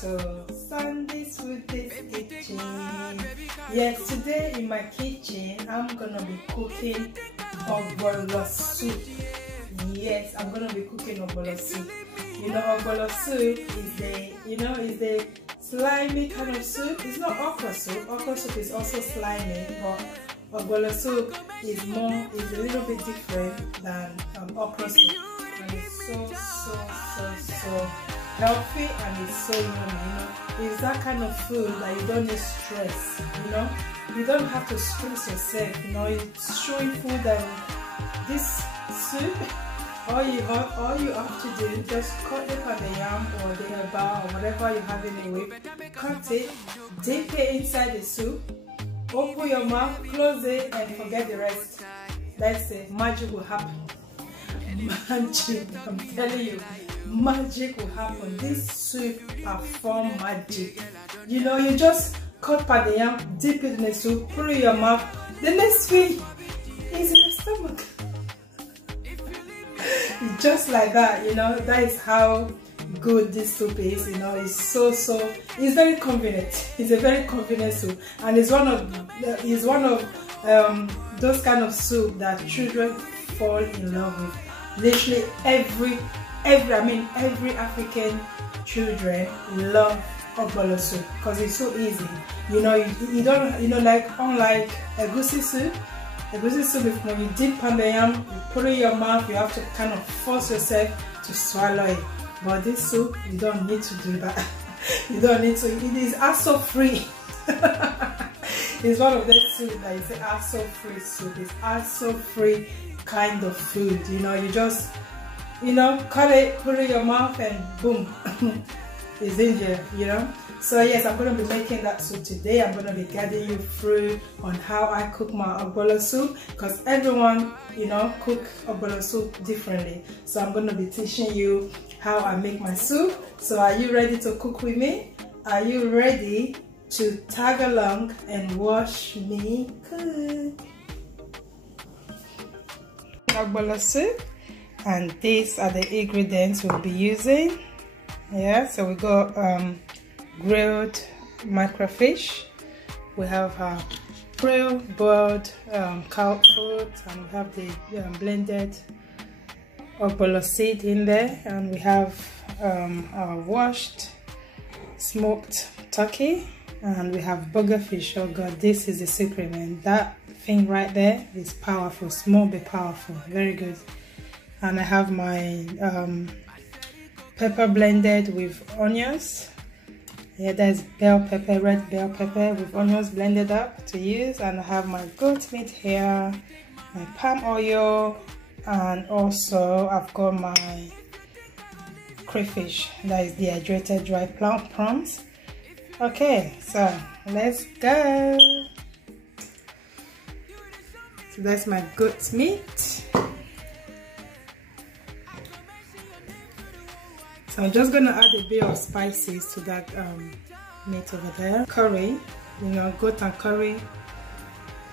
to Sandy's with this kitchen. Yes, today in my kitchen I'm gonna be cooking ogbono soup. Yes, I'm gonna be cooking ogbono soup. You know, ogbono soup is the slimy kind of soup. It's not okra soup. Okra soup is also slimy, but ogbono soup is a little bit different than okra soup, and it's so healthy and it's so yummy. You know, it's that kind of food that you don't need stress. You know, you don't have to stress yourself. You know, it's showing food and this soup. All you have to do, just cut the yam or the eba or whatever you have in the whip, cut it, dip it inside the soup, open your mouth, close it, and forget the rest. That's it. Magic will happen. Magic, I'm telling you, magic will happen. This soup perform magic. You know, you just cut the yam, dip it in the soup, put it in your mouth. The next thing is in the stomach. Just like that, you know, that is how good this soup is. You know, it's it's very convenient. It's a very convenient soup, and it's one of those kind of soup that children fall in love with. Literally every African children love ogbono soup because it's so easy. You know, you don't, you know, like unlike egusi soup. Egusi soup, when you dip pounded yam, you put it in your mouth, you have to kind of force yourself to swallow it. But this soup, you don't need to do that. You don't need to. It is also free. It's one of those soup that is also free soup. It's also free kind of food. You know, you just, you know, cut it, put it in your mouth, and boom, it's in there. You know. So yes, I'm going to be making that soup today. I'm going to be guiding you through on how I cook my ogbono soup, because everyone, you know, cook ogbono soup differently. So I'm going to be teaching you how I make my soup. So are you ready to cook with me? Are you ready to tag along and watch me cook? Ogbono soup, and these are the ingredients we'll be using. Yeah, so we got grilled microfish, we have pre-boiled cow food, and we have the blended ogbono seed in there, and we have our washed smoked turkey, and we have burger fish. Oh god, this is the secret, man. That thing right there is powerful, small but powerful, very good. And I have my pepper blended with onions. Yeah, there's bell pepper, red bell pepper with onions blended up to use. And I have my goat meat here, my palm oil, and also I've got my crayfish, that is dehydrated dry prawns. Okay, so let's go. So that's my goat meat. So I'm just gonna add a bit of spices to that meat over there. Curry, you know, goat and curry,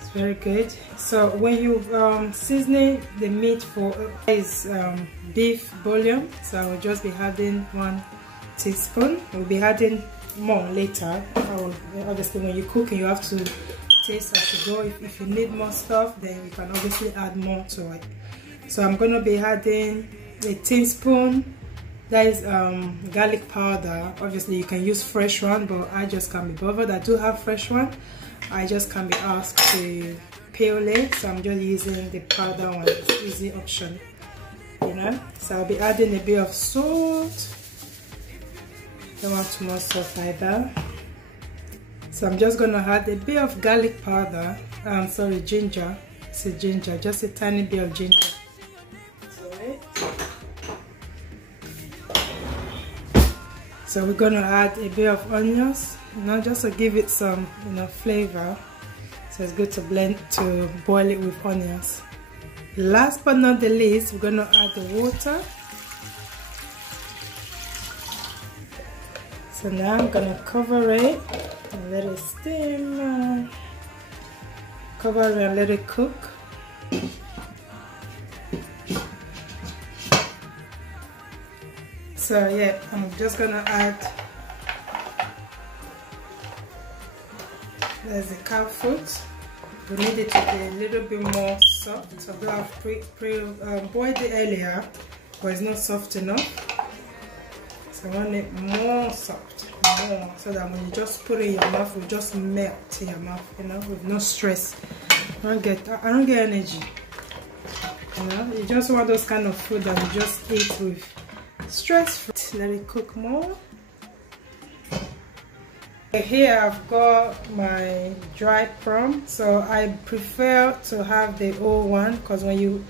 it's very good. So when you seasoning the meat for is beef bouillon, so I will just be adding 1 teaspoon. We'll be adding more later. Obviously, when you're cooking, you have to taste as you go. If you need more stuff, then you can obviously add more to it. So I'm gonna be adding a teaspoon. That is garlic powder. Obviously you can use fresh one, but I just can't be bothered. I do have fresh one. I just can't be asked to peel it, so I'm just using the powder one. It's easy option, you know. So I'll be adding a bit of salt. Don't want too much salt either. So I'm just gonna add a bit of garlic powder. Sorry, ginger. It's a ginger, just a tiny bit of ginger. So we're gonna add a bit of onions, you know, just to give it some, you know, flavor. So it's good to boil it with onions. Last but not the least, we're gonna add the water. So now I'm gonna cover it and let it steam. Cover it and let it cook. So yeah, I'm just gonna add There's the cow foot. We need it to be a little bit more soft. So I've boiled it earlier, but it's not soft enough. So I want it more soft, more, so that when you just put it in your mouth, it will just melt in your mouth, you know, with no stress. I don't get energy. You know, you just want those kind of food that you just eat with stress free. Let it cook more. Here I've got my dried prawn, so I prefer to have the old one, because when you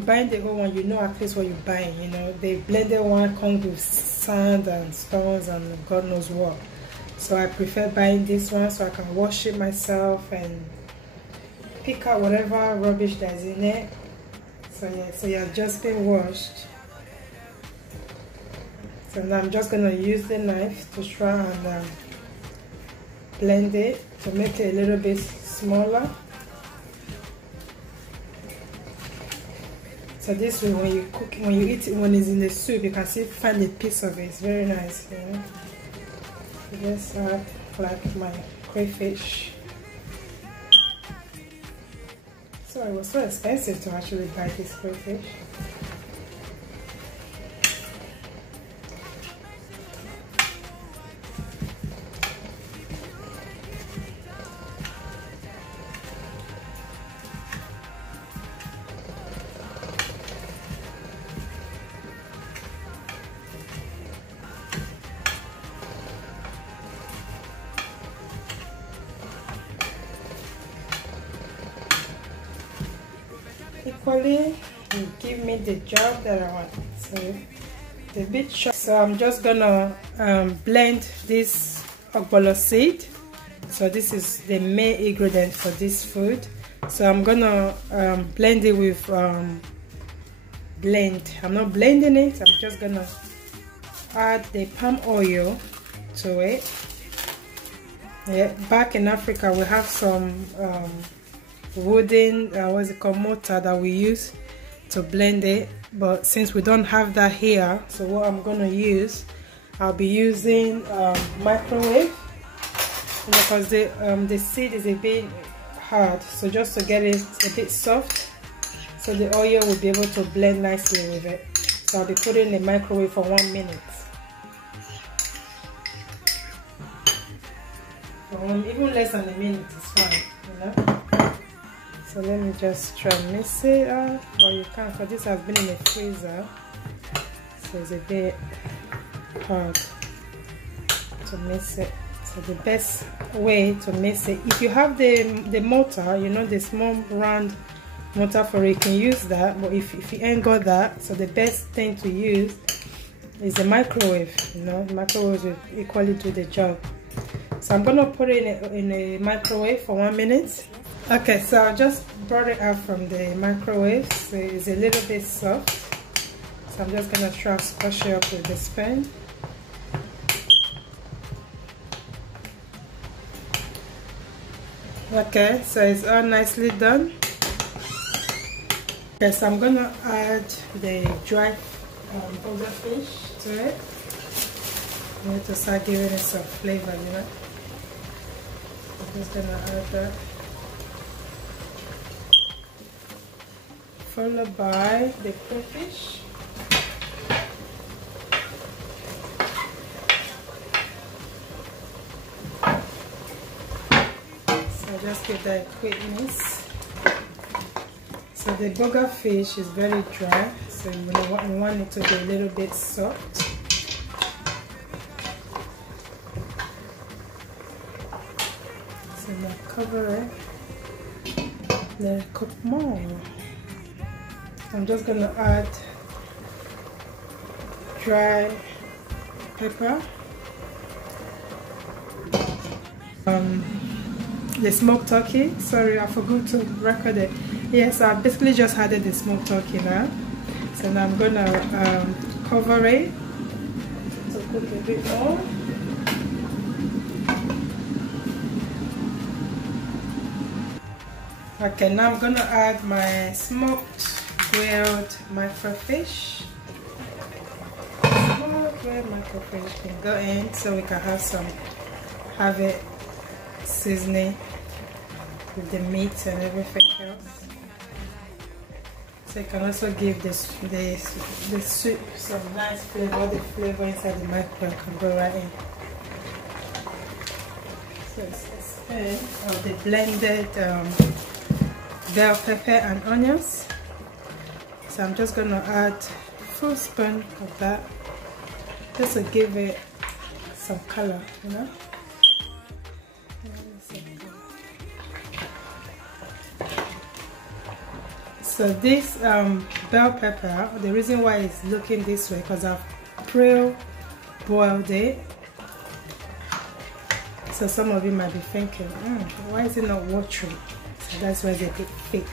buy the old one, you know at least what you're buying. You know, the blended one comes with sand and stones and God knows what. So I prefer buying this one so I can wash it myself and pick out whatever rubbish that's in it. So yeah, so yeah, just been washed. So now I'm just gonna use the knife to try and blend it to make it a little bit smaller. So this way, when you cook, when you eat it, when it's in the soup, you can still find a piece of it. It's very nice, you know. So just add like my crayfish. So it was so expensive to actually buy this crayfish. Equally, you give me the job that I want. So the bit short. So I'm just gonna blend this ogbono seed. So this is the main ingredient for this food. So I'm gonna blend it with blend. I'm not blending it. I'm just gonna add the palm oil to it. Yeah, back in Africa we have some wooden what's it called, mortar that we use to blend it, but since we don't have that here, so what I'm gonna use, I'll be using microwave, because the seed is a bit hard, so just to get it a bit soft, so the oil will be able to blend nicely with it. So I'll be putting in the microwave for 1 minute. Even less than a minute is fine, you know. So let me just try and mix it up. Well, you can, because this has been in the freezer, so it's a bit hard to mix it. So the best way to mix it, if you have the mortar, you know, the small round mortar for it, you can use that. But if you ain't got that, so the best thing to use is the microwave. You know, the microwave will equally do the job. So I'm gonna put it in a microwave for 1 minute. Okay, so I just brought it out from the microwave, so it's a little bit soft. So I'm just gonna try to squash it up with the spoon. Okay, so it's all nicely done. Okay, so I'm gonna add the dry burger fish to it. I need to start giving it some flavor, you know. I'm just gonna add that. Followed by the crayfish. So just give that a quick mix. So the burger fish is very dry, so you want it to be a little bit soft. So now cover it. Let it cook more. I'm just gonna add dry pepper, the smoked turkey. Sorry, I forgot to record it. Yes, I basically just added the smoked turkey now. So now I'm gonna cover it to cook a bit more. Okay, now I'm gonna add my smoked grilled microfish. Small grilled microfish can go in, so we can have it seasoning with the meat and everything else. So you can also give the soup some nice flavor. All the flavor inside the microwave can go right in. So it's of the blended bell pepper and onions. So I'm just gonna add a full spoon of that just to give it some color, you know. So this bell pepper, the reason why it's looking this way because I've pre-boiled it. So some of you might be thinking, why is it not watery? So that's why it's a bit thick.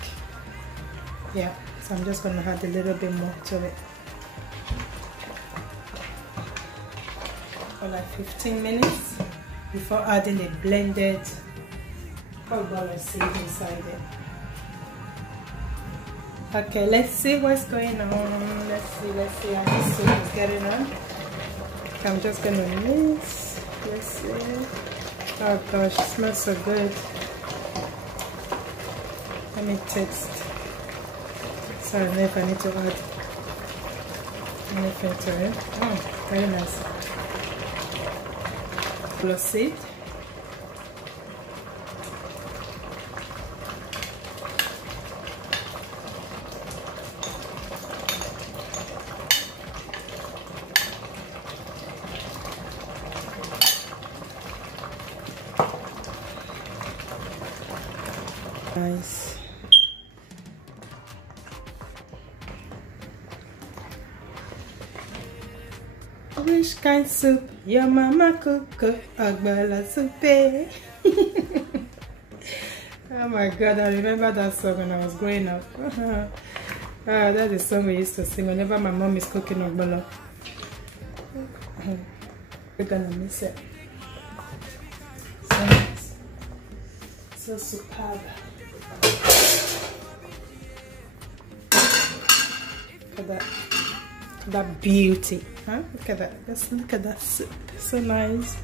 Yeah, so I'm just gonna add a little bit more to it. For like 15 minutes before adding the blended ogbono seed inside it. Okay, let's see what's going on. Let's see how this soup is getting on. I'm just gonna mix. Let's see. Oh gosh, it smells so good. Let me taste. So I don't know if I need to add anything to it. Oh, very nice. Plus seed. Nice. Which kind of soup your mama cook? Ogbono soup. Oh my god, I remember that song when I was growing up. That's the song we used to sing whenever my mom is cooking ogbono. We're gonna miss it. So nice. So superb. Look at that beauty, huh? Look at that. Just look at that soup. So nice.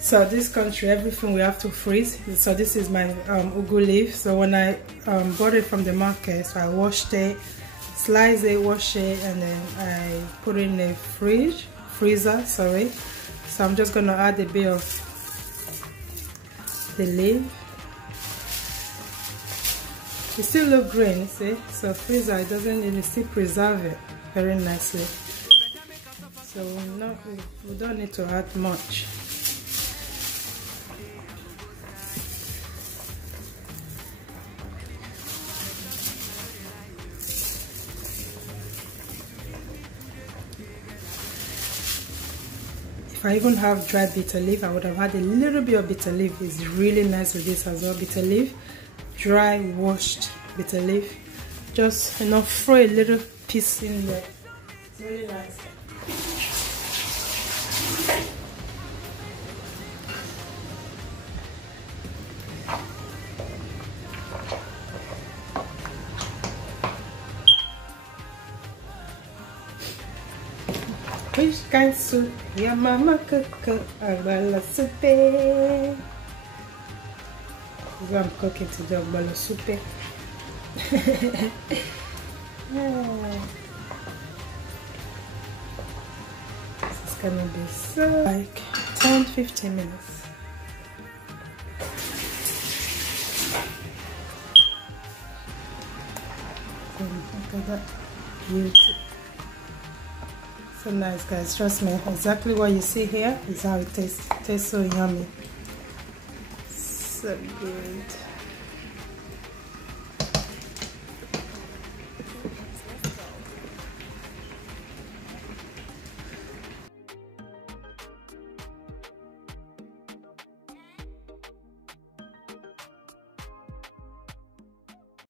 So this country, everything we have to freeze. So this is my ugu leaf. So when I bought it from the market, so I washed it, slice it, wash it, and then I put it in the freezer. Sorry. So I'm just gonna add a bit of the leaf. It still look green, see? So freezer, it doesn't really still preserve it very nicely. So we don't need to add much. If I even have dry bitter leaf, I would have had a little bit of bitter leaf. It's really nice with this as well. Bitter leaf, dry washed bitter leaf, just enough, throw a little piece in there. It's really nice. Which kind of soup your mama cook? Ogbono soup. This is what I'm cooking today, ogbono soup. This is gonna be so like 10-15 minutes. Look at that beauty. So nice, guys. Trust me, exactly what you see here is how it tastes. It tastes so yummy. So good.